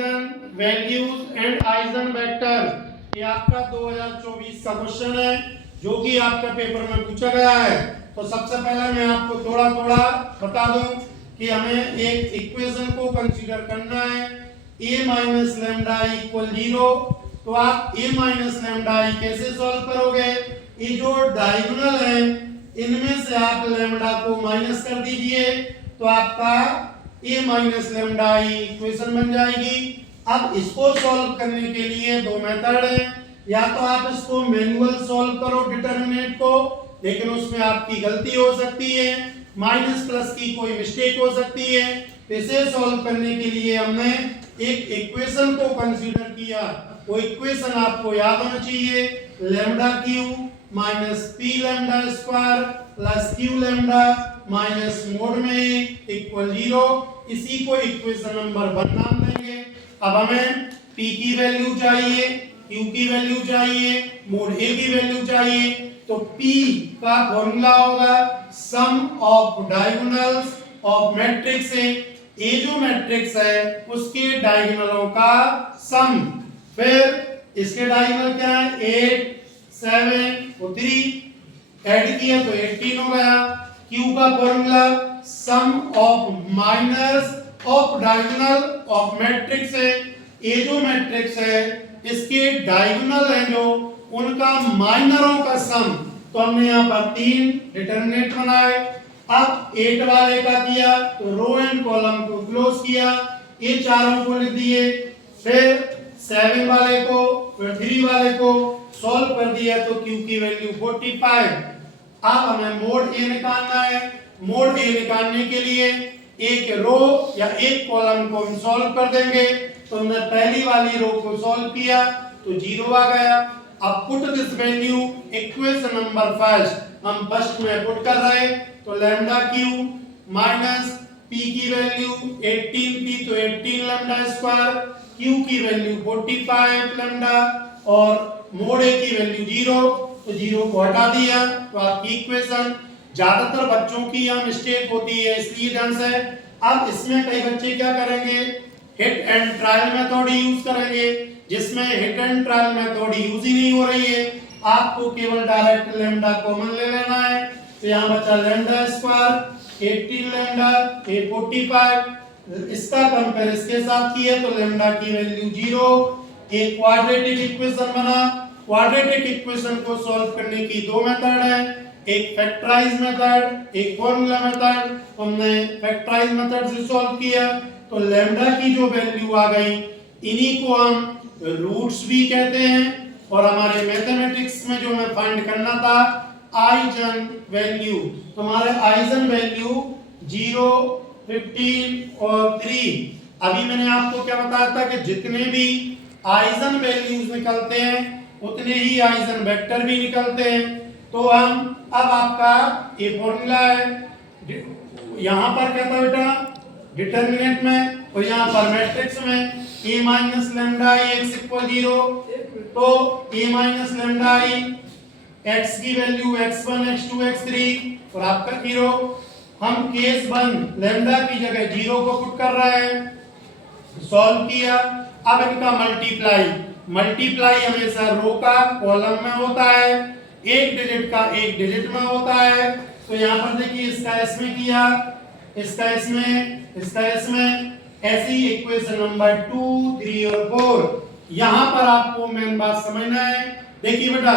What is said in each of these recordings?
Eigen values and eigen vector. ये आपका 2024 का क्वेश्चन है जो कि आपका पेपर में पूछा गया है। तो सबसे पहले मैं आपको थोड़ा थोड़ा बता दूं कि हमें एक इक्वेशन को कंसीडर करना है a माइनस लैम्डा इक्वल 0। तो आप a माइनस लैम्डा कैसे सॉल्व करोगे? ये जो डायगोनल है इनमें से आप लैम्डा को माइनस कर दीजिए तो आपका a माइनस लैम्डा इक्वेशन बन जाएगी। अब इसको सॉल्व करने के लिए दो मेथड है, या तो आप इसको मैनुअल सॉल्व करो डिटरमिनेंट को, लेकिन उसमें आपकी गलती हो सकती है, माइनस प्लस की कोई मिस्टेक हो सकती है। तो इसे सॉल्व करने के लिए हमने एक इक्वेशन को कंसीडर किया। वो इक्वेशन आपको याद होना चाहिए, lambda Q minus P lambda square plus Q lambda minus mode में इक्वल 0। इसी को इक्वेशन नंबर 1 नाम देंगे। अब हमें p की वैल्यू चाहिए, q की वैल्यू चाहिए, मोड a की वैल्यू चाहिए। तो p का फॉर्मूला होगा sum of diagonals of matrix A। ये जो मैट्रिक्स है उसके डायगोनलों का सम। फिर इसके डायगोनल क्या है? 8 7 और 3 ऐड किया तो 18 हो गया। q का formula some of minus of diagonal of matrix है। ये जो मैट्रिक्स है इसके डायगोनल है जो उनका माइनरों का सम। तो हमने यहाँ पर 3 डिटरमिनेंट बनाए। अब 8 वाले का किया तो रो एंड कॉलम को क्लोज किया, ये चारों को लिख दिए। फिर 7 वाले को फिर 3 वाले को सॉल्व कर दिया तो q की वैल्यू 45। अब हमें मोड a निकालना है। मोड a निकालने के लिए एक रो या एक कॉलम को हम सॉल्व कर देंगे। तो हमने पहली वाली रो को सॉल्व किया तो 0 आ गया। अब put this value equation number first, हम फर्स्ट में पुट कर रहे तो लैम्डा क्यू माइनस p की वैल्यू 18 थी तो 18 लैम्डा स्क्वायर, q की वैल्यू 45 लैम्डा और मोड a की वैल्यू 0। तो 0 को हटा दिया तो आपकी इक्वेशन। ज्यादातर बच्चों की यहाँ मिस्टेक होती है इसलिए ध्यान से। अब इसमें कई बच्चे क्या करेंगे, hit and trial method use करेंगे, जिसमें hit and trial method use ही नहीं हो रही है। आपको केवल डायरेक्ट लैम्डा कॉमन ले लेना है। तो यहाँ बचा लैम्डा स्क्वायर 18 लैम्डा a 45। इसका कंपेयर इसके साथ किए तो लैम्डा की वैल्यू 0। एक क्वाड्रेटिक इक्वेशन बना। क्वाड्रेटिक इक्वेशन को सॉल्व करने की दो मेथड है, एक फैक्टराइज मेथड, एक फॉर्मूला मेथड। हमने फैक्टराइज मेथड से सॉल्व किया तो लैम्डा की जो वैल्यू आ गई, इन्हीं को हम रूट्स भी कहते हैं। और हमारे मैथमेटिक्स में जो हमें फाइंड करना था आइजन वैल्यू, तो हमारे आइजन वैल्यू 0 15 और 3। अभी मैंने आपको क्या बताया था कि जितने भी आइजन वैल्यूज निकलते हैं उतने ही आइजन वेक्टर भी निकलते हैं। तो हम अब आपका ये फॉर्मूला है, यहाँ पर क्या था बेटा डिटरमिनेंट में, और यहाँ पर मैट्रिक्स में a minus lambda x equal 0। तो a माइनस लैम्डा x की वैल्यू x1 x2 x3 और आपका 0। हम केस 1 लैम्डा की जगह 0 को पुट कर रहे हैं, सॉल्व किया। अब इनका मल्टीप्लाई हमेशा रो का कॉलम में होता है, एक डिजिट का एक डिजिट में होता है। तो यहाँ पर देखिए इसका इसमें किया, इसका इसमें, इसका इसमें, ऐसी इक्वेशन नंबर 2 3 और 4। यहाँ पर आपको मेन बात समझना है। देखिए बेटा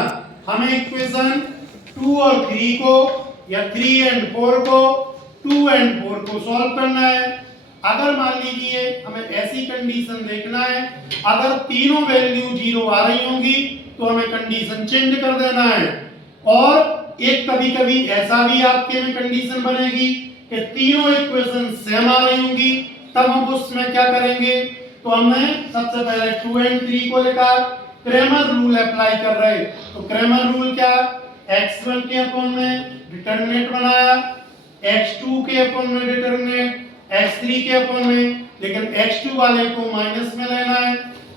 हमें इक्वेशन 2 और 3 को या 3 एंड 4 को 2 एंड 4 को सॉल्व करना है। अगर मान लीजिए हमें ऐसी कंडीशन देखना है, अगर तीनों वैल्यू 0 आ रही होंगी तो हमें कंडीशन चेंज कर देना है। और एक कभी कभी ऐसा भी आपके में कंडीशन बनेगी कि तीनों इक्वेशन सेम आ रही होंगी, तब हम उसमें क्या करेंगे, तो हमने सबसे पहले 2 एंड 3 को लिखा, क्रेमर रूल अप्लाई कर रहे। तो क्रेमर रूल क्या, x1 के अपॉन में डिटरमिनेंट बनाया, x2 के अपॉन में डिटरमिनेंट, x3 के अपॉन में, लेकिन x2 वाले को माइनस में लेना है।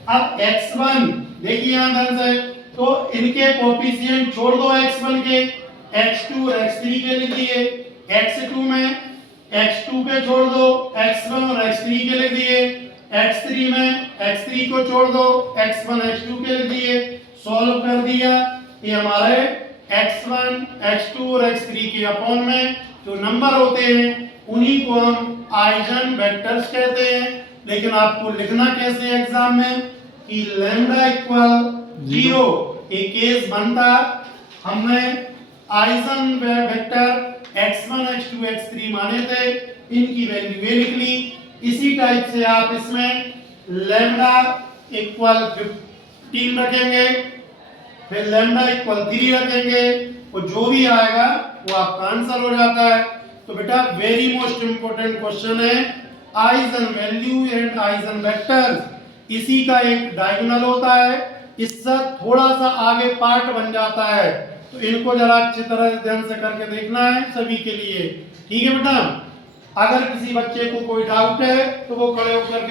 अब x1 देखिए यहां ध्यान से, तो इनके कोएफिशिएंट छोड़ दो x1 के, x2 और x3 के लिख दिए, x2 में x2 के छोड़ दो x1 और x3 के लिख दिए, x3 में x3 को छोड़ दो, x1 x2 के लिए सॉल्व कर दिया। ये हमारे x1 x2 और x3 के अपॉन में जो नंबर होते हैं उन्हीं को हम आइजन वेक्टर्स कहते हैं। लेकिन आपको लिखना कैसे एग्जाम में कि लैम्डा इक्वल 0 एक केस बनता, हमने eigen vector x1 x2 x3 माने थे, इनकी वैल्यू ये लिख ली। इसी टाइप से आप इसमें लैम्डा इक्वल 15 रखेंगे, फिर लैम्डा इक्वल 3 रखेंगे, और जो भी आएगा वो आपका आंसर हो जाता है। तो बेटा वेरी मोस्ट इंपोर्टेंट क्वेश्चन है eigen value and eigen vector. इसी का एक डायगोनल होता है, इससे थोड़ा सा आगे पार्ट बन जाता है। तो इनको जरा अच्छी तरह से ध्यान से करके देखना है सभी के लिए, ठीक है बेटा। अगर किसी बच्चे को कोई डाउट है तो वो खड़े होकर